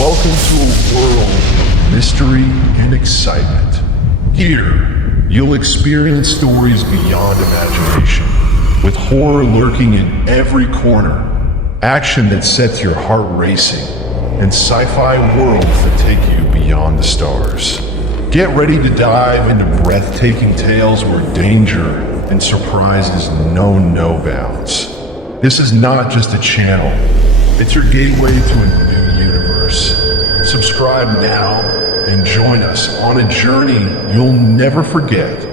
Welcome to a world of mystery and excitement. Here, you'll experience stories beyond imagination, with horror lurking in every corner, action that sets your heart racing, and sci-fi worlds that take you beyond the stars. Get ready to dive into breathtaking tales where danger and surprises know no bounds. This is not just a channel, it's your gateway to a new universe. Subscribe now and join us on a journey you'll never forget.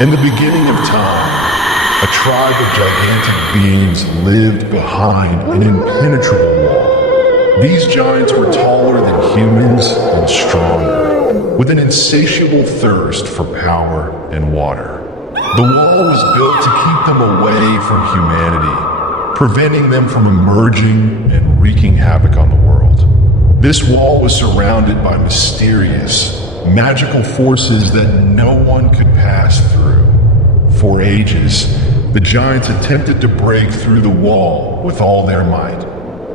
In the beginning of time, a tribe of gigantic beings lived behind an impenetrable wall. These giants were taller than humans and stronger, with an insatiable thirst for power and water. The wall was built to keep them away from humanity, preventing them from emerging and wreaking havoc on the world. This wall was surrounded by mysterious, magical forces that no one could pass through. For ages, the giants attempted to break through the wall with all their might,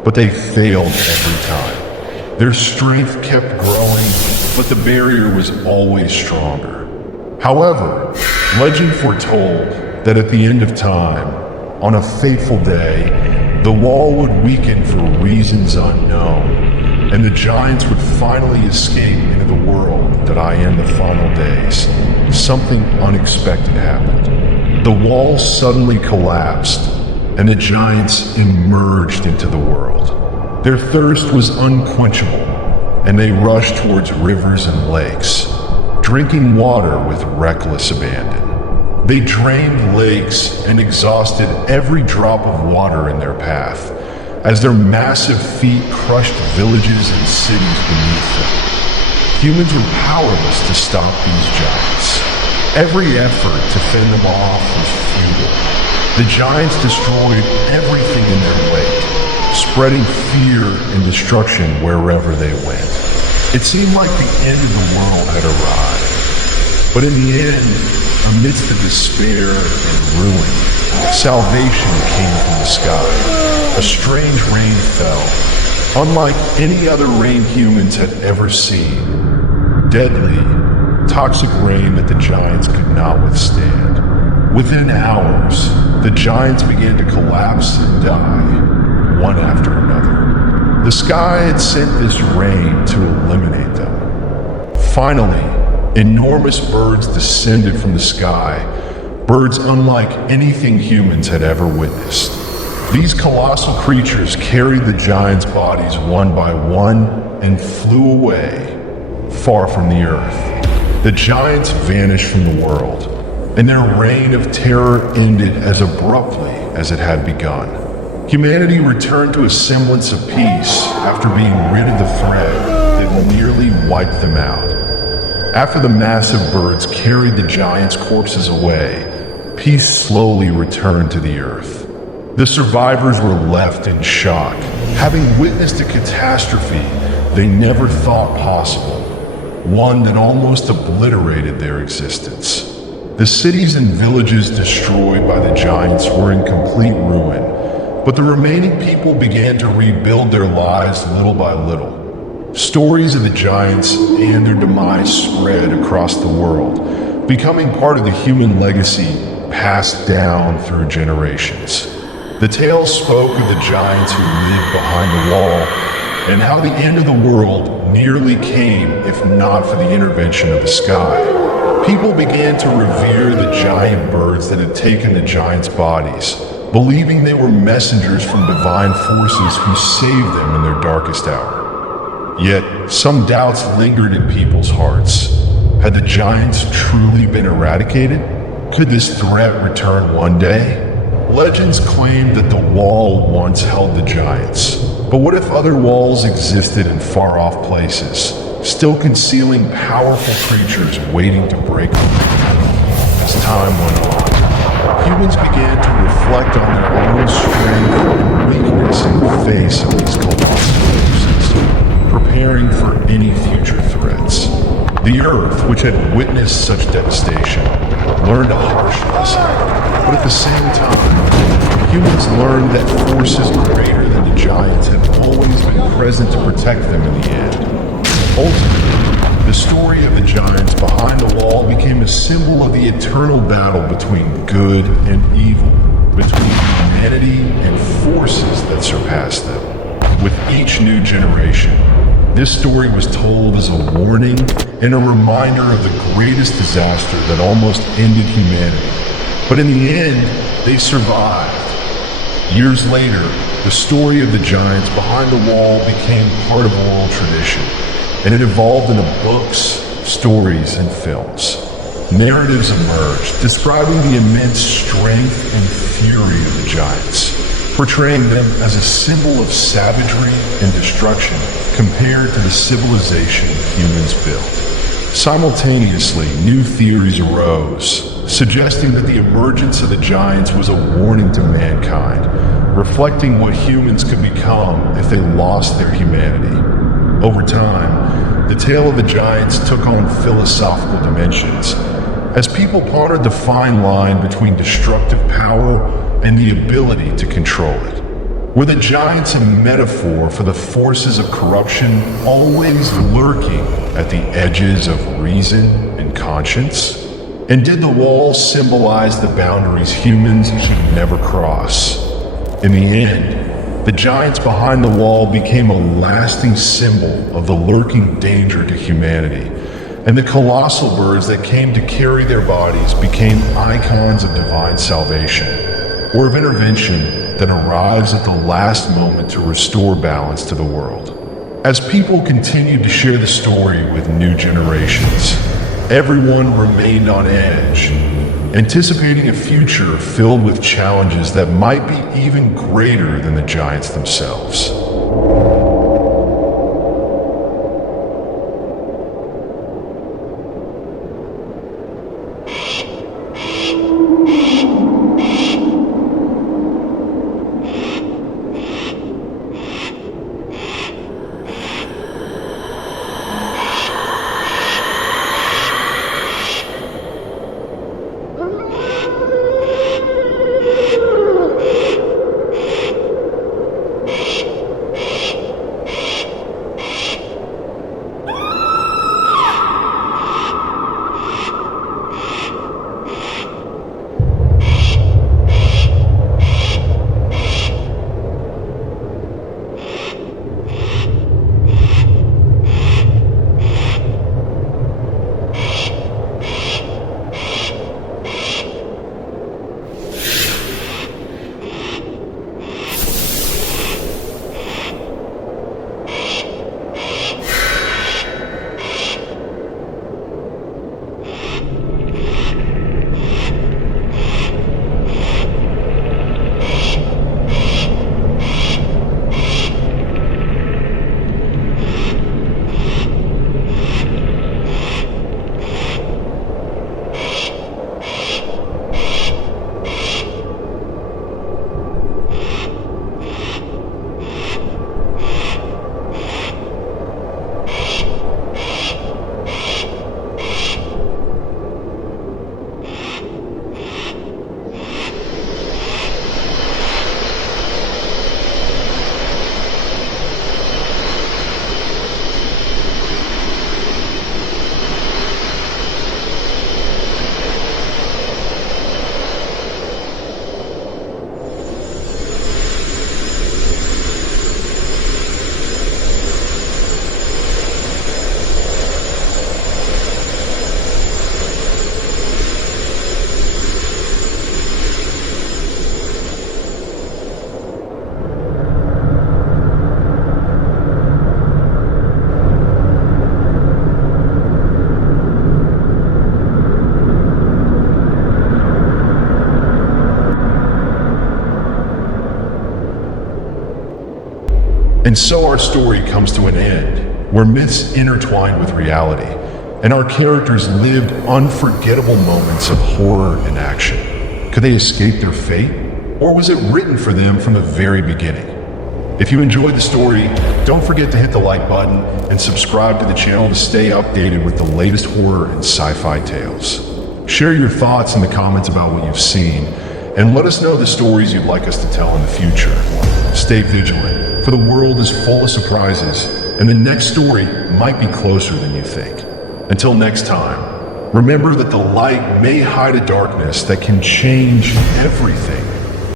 but they failed every time. Their strength kept growing, but the barrier was always stronger. However, legend foretold that at the end of time, on a fateful day, the wall would weaken for reasons unknown, and the giants would finally escape into the world that I end the final days. Something unexpected happened. The wall suddenly collapsed, and the giants emerged into the world. Their thirst was unquenchable, and they rushed towards rivers and lakes, drinking water with reckless abandon. They drained lakes and exhausted every drop of water in their path, as their massive feet crushed villages and cities beneath them. Humans were powerless to stop these giants. Every effort to fend them off was futile. The giants destroyed everything in their wake, spreading fear and destruction wherever they went. It seemed like the end of the world had arrived. But in the end, amidst the despair and ruin, salvation came from the sky. A strange rain fell, unlike any other rain humans had ever seen. Deadly, toxic rain that the giants could not withstand. Within hours, the giants began to collapse and die, one after another. The sky had sent this rain to eliminate them. Finally, enormous birds descended from the sky, birds unlike anything humans had ever witnessed. These colossal creatures carried the giants' bodies one by one and flew away, far from the earth. The giants vanished from the world, and their reign of terror ended as abruptly as it had begun. Humanity returned to a semblance of peace after being rid of the threat that nearly wiped them out. After the massive birds carried the giants' corpses away, peace slowly returned to the earth. The survivors were left in shock, having witnessed a catastrophe they never thought possible, one that almost obliterated their existence. The cities and villages destroyed by the giants were in complete ruin, but the remaining people began to rebuild their lives little by little. Stories of the giants and their demise spread across the world, becoming part of the human legacy passed down through generations. The tales spoke of the giants who lived behind the wall, and how the end of the world nearly came if not for the intervention of the sky. People began to revere the giant birds that had taken the giants' bodies, believing they were messengers from divine forces who saved them in their darkest hour. Yet, some doubts lingered in people's hearts. Had the giants truly been eradicated? Could this threat return one day? Legends claim that the wall once held the giants, But what if other walls existed in far-off places, still concealing powerful creatures waiting to break them? As time went on, humans began to reflect on their own strength and weakness in the face of these colossal forces, preparing for any future threats. The Earth, which had witnessed such devastation, learned a harsh lesson. But at the same time, humans learned that forces greater than the giants had always been present to protect them in the end. Ultimately, the story of the giants behind the wall became a symbol of the eternal battle between good and evil, between humanity and forces that surpassed them. With each new generation, this story was told as a warning and a reminder of the greatest disaster that almost ended humanity. But in the end, they survived. Years later, the story of the giants behind the wall became part of oral tradition, and it evolved into books, stories, and films. Narratives emerged, describing the immense strength and fury of the giants, portraying them as a symbol of savagery and destruction compared to the civilization humans built. Simultaneously, new theories arose, suggesting that the emergence of the giants was a warning to mankind, reflecting what humans could become if they lost their humanity. Over time, the tale of the giants took on philosophical dimensions, as people pondered the fine line between destructive power and the ability to control it. Were the giants a metaphor for the forces of corruption always lurking at the edges of reason and conscience? And did the walls symbolize the boundaries humans should never cross? In the end, the giants behind the wall became a lasting symbol of the lurking danger to humanity, and the colossal birds that came to carry their bodies became icons of divine salvation, or of intervention that arrives at the last moment to restore balance to the world. As people continued to share the story with new generations, everyone remained on edge, anticipating a future filled with challenges that might be even greater than the giants themselves. And so our story comes to an end, where myths intertwined with reality, and our characters lived unforgettable moments of horror and action. Could they escape their fate? Or was it written for them from the very beginning? If you enjoyed the story, don't forget to hit the like button and subscribe to the channel to stay updated with the latest horror and sci-fi tales. Share your thoughts in the comments about what you've seen, and let us know the stories you'd like us to tell in the future. Stay vigilant, for the world is full of surprises, and the next story might be closer than you think. Until next time, remember that the light may hide a darkness that can change everything.